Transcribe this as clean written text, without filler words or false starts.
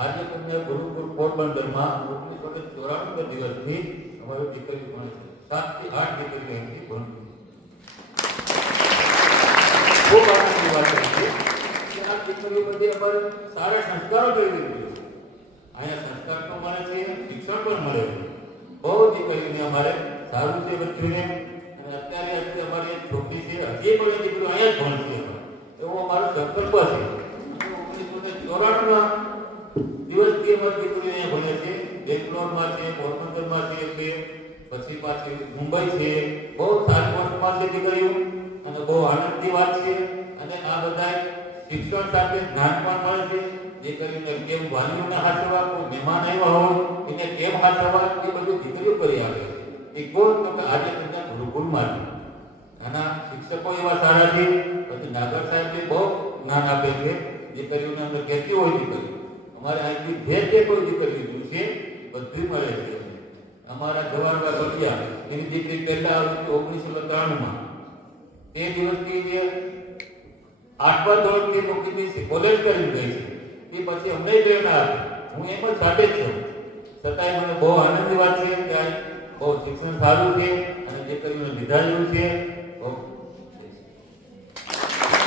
આજે તમને ગુરુકુળ પોરબંદરમાં 1994 દિવસથી અમારી દીકરી ભણે છે. 7 થી 8 દીકરીઓ અહીંથી ભણતી ખૂબ આનંદની વાત છે કે આ દીકરીઓ બધી અમારે સારા સંસ્કારો કરી દીધી છે. અહીંયા સંસ્કાર પણ મળે છે, શિક્ષણ પણ મળે છે. બહુ દીકરીઓને અમારે સારું છે બચ્ચોને. અને અત્યારે અમારી એક છોકરી છે, હજી પણ એ દીકરીઓ અહીંયા જ ભણશે. એવો અમારો સંકલ્પ છે. 1994 દિવસથી અમારી દીકરીઓ અહીંયા ભણે છે. બેંગ્લોરમાં છે, પોરબંદરમાં છે, પછી પાછી મુંબઈ છે. બહુ સારી પોસ્ટમાં છે દીકરીઓ અને બહુ આનંદની વાત છે. અને આ બધા શિક્ષણ સાથે જ્ઞાન પણ મળે છે. દીકરીઓને કેમ વાલીઓને હાચવવા, કોઈ મહેમાન આવ્યા હોય એને કેમ હાચવવા, એ બધું દીકરીઓ કરી આવે છે. એ કોણ તો કે આજે તમને ગુરુકુળમાં છે. આના શિક્ષકો એવા સારા છે. પછી નાગર સાહેબ બહુ જ્ઞાન આપે છે દીકરીઓને. અંદર કહેતી હોય દીકરીઓ અમારે અહીંથી જે કોઈ દીકરીઓ જોશે બધી મળે છે. અમારા જવાહરલાલ બલિયા એની દીકરી પહેલા આવી 1993માં તે દિવસથી જે 8મા ધોરણથી મૂકી દીધી કોલેજ કરી ગઈ છે. તે પછી અમને પ્રેરણા આપી. હું એમ જ સાથે જ છું. છતાંય મને બહુ આનંદની વાત છે કે બહુ શિક્ષણ સારું છે અને દીકરીઓને લીધા જેવું છે.